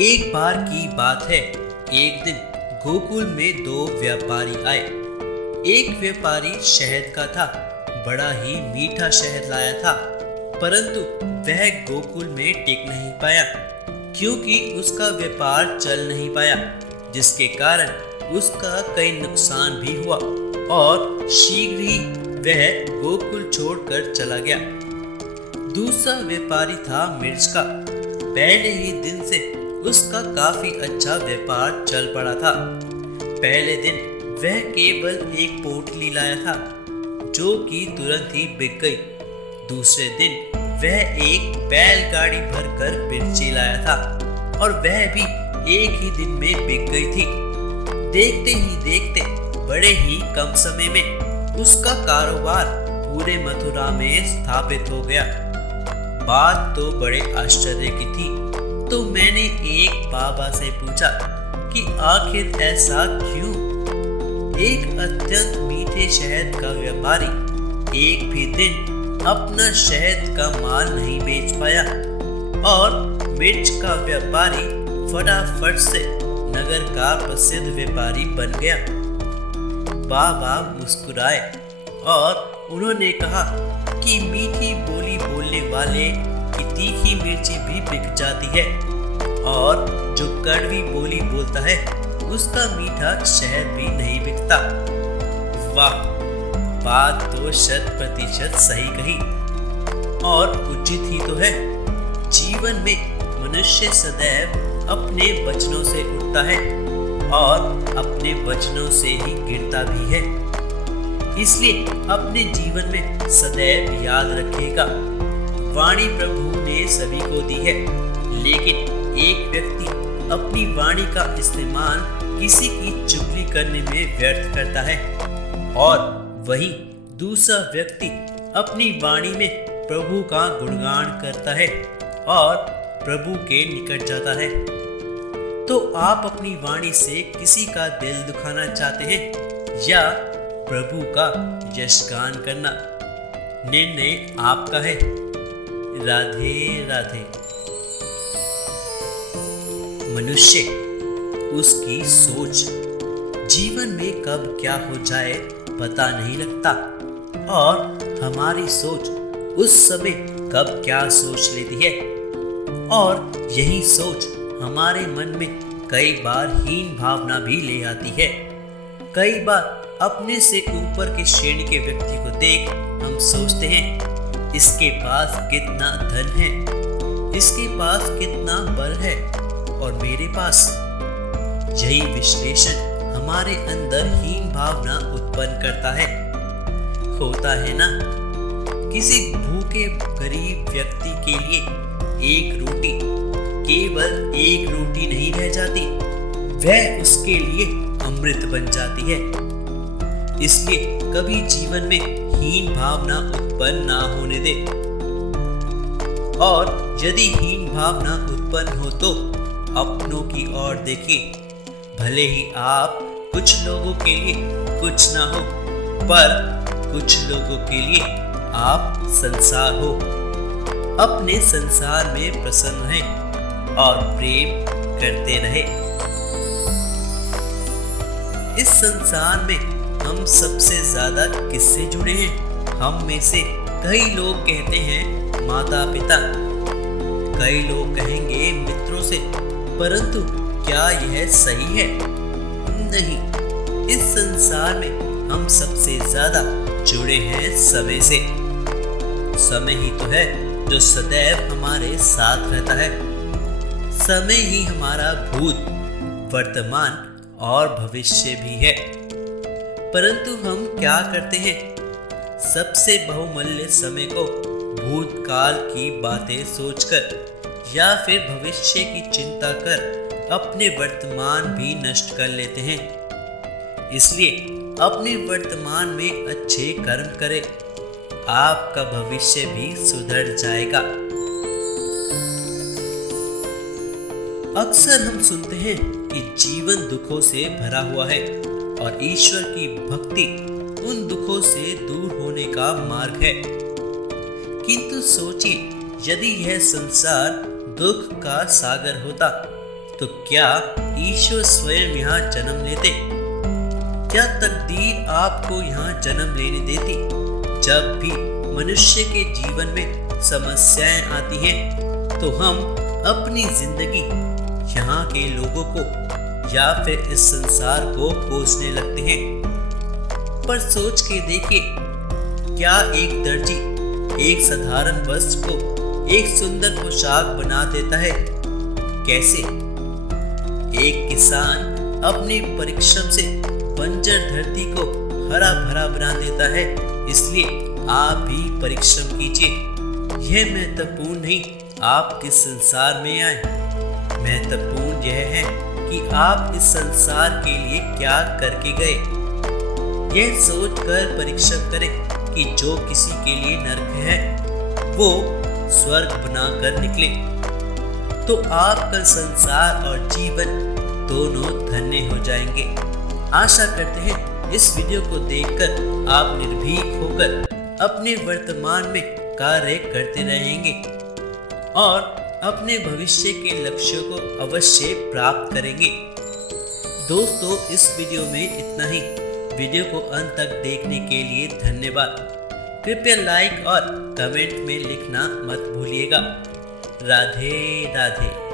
एक बार की बात है। एक दिन गोकुल में दो व्यापारी आए। एक व्यापारी शहद का था, बड़ा ही मीठा शहद लाया था, परंतु वह गोकुल में टिक नहीं पाया क्योंकि उसका व्यापार चल नहीं पाया, जिसके कारण उसका कई नुकसान भी हुआ और शीघ्र ही वह गोकुल छोड़कर चला गया। दूसरा व्यापारी था मिर्च का। पहले ही दिन से उसका काफी अच्छा व्यापार चल पड़ा था। पहले दिन वह केवल एक पोटली लाया था जो कि तुरंत ही बिक गई। दूसरे दिन वह एक बैलगाड़ी भरकर मिर्ची लाया था और वह भी एक ही दिन में बिक गई थी। देखते ही देखते बड़े ही कम समय में उसका कारोबार पूरे मथुरा में स्थापित हो गया। बात तो बड़े आश्चर्य की थी, तो मैंने एक बाबा से पूछा कि आखिर ऐसा क्यों? एक अत्यंत मीठे शहद का व्यापारी एक भी दिन अपना शहद का माल नहीं बेच पाया और मिर्च का व्यापारी फटाफट से नगर का प्रसिद्ध व्यापारी बन गया। बाबा मुस्कुराए और उन्होंने कहा कि मीठी बोली बोलने वाले की तीखी मिर्ची भी बिक जाती है और जो कड़वी बोली बोलता है उसका मीठा शहद भी नहीं बिकता। वाह, बात तो 100% सही कही और उचित ही तो है। जीवन में मनुष्य सदैव अपने वचनों से उठता है और अपने वचनों से ही गिरता भी है। इसलिए अपने जीवन में सदैव याद रखिएगा, वाणी प्रभु ने सभी को दी है, लेकिन एक व्यक्ति अपनी वाणी का इस्तेमाल किसी की चुगली करने में व्यर्थ करता है और वहीं दूसरा व्यक्ति अपनी वाणी में प्रभु का गुणगान करता है और प्रभु के निकट जाता है। तो आप अपनी वाणी से किसी का दिल दुखाना चाहते हैं या प्रभु का यशगान करना? निर्णय आपका है। राधे राधे। मनुष्य, उसकी सोच, जीवन में कब क्या हो जाए पता नहीं लगता और हमारी सोच उस समय कब क्या सोच लेती है और यही सोच हमारे मन में कई बार हीन भावना भी ले आती है। कई बार अपने से ऊपर के श्रेणी के व्यक्ति को देख हम सोचते हैं, इसके पास कितना धन है, इसके पास कितना बल है और मेरे पास। यही विश्लेषण हमारे अंदर हीन भावना उत्पन्न करता है। होता है ना, किसी भूखे गरीब व्यक्ति के लिए एक रोटी केवल एक रोटी नहीं रह जाती, वह उसके लिए अमृत बन जाती है। इसलिए कभी जीवन में हीन भावना उत्पन्न ना होने दे और यदि हीन भावना उत्पन्न हो तो अपनों की ओर देखिए। भले ही आप कुछ लोगों के लिए कुछ ना हो, पर कुछ लोगों के लिए आप संसार हो। अपने संसार में प्रसन्न रहें और प्रेम करते रहें। इस संसार में हम सबसे ज्यादा किससे जुड़े हैं? हम में से कई लोग कहते हैं माता पिता, कई लोग कहेंगे मित्रों से, परंतु क्या यह सही है? नहीं, इस संसार में हम सबसे ज्यादा जुड़े हैं समय से। समय ही तो है जो सदैव हमारे साथ रहता है। समय ही हमारा भूत, वर्तमान और भविष्य भी है। परंतु हम क्या करते हैं? सबसे बहुमूल्य समय को भूतकाल की बातें सोचकर या फिर भविष्य की चिंता कर अपने वर्तमान भी नष्ट कर लेते हैं। इसलिए अपने वर्तमान में अच्छे कर्म करें, आपका भविष्य भी सुधर जाएगा। अक्सर हम सुनते हैं कि जीवन दुखों से भरा हुआ है और ईश्वर की भक्ति उन दुखों से दूर होने का मार्ग है। किंतु सोचिए, यदि यह संसार दुख का सागर होता तो क्या ईश्वर स्वयं यहाँ जन्म लेते? क्या तकदीर आपको यहाँ जन्म लेने देती? जब भी मनुष्य के जीवन में समस्याएं आती हैं तो हम अपनी जिंदगी यहाँ के लोगों को या फिर इस संसार को कोसने लगते हैं। पर सोच के देखिए, क्या एक दर्जी एक साधारण वस्त्र को एक सुंदर पोशाक बना देता है? कैसे एक किसान अपने परिश्रम से बंजर धरती को हरा भरा बना देता है। इसलिए आप भी परिश्रम कीजिए। यह महत्वपूर्ण नहीं आप किस संसार में आए, महत्वपूर्ण यह है कि आप इस संसार के लिए क्या करके गए। यह सोचकर परिश्रम करें कि जो किसी के लिए नरक है वो स्वर्ग बनाकर निकले, तो आपका संसार और जीवन दोनों धन्य हो जाएंगे। आशा करते हैं इस वीडियो को देखकर आप निर्भीक होकर अपने वर्तमान में कार्य करते रहेंगे और अपने भविष्य के लक्ष्यों को अवश्य प्राप्त करेंगे। दोस्तों, इस वीडियो में इतना ही। वीडियो को अंत तक देखने के लिए धन्यवाद। कृपया लाइक और कमेंट में लिखना मत भूलिएगा। राधे राधे।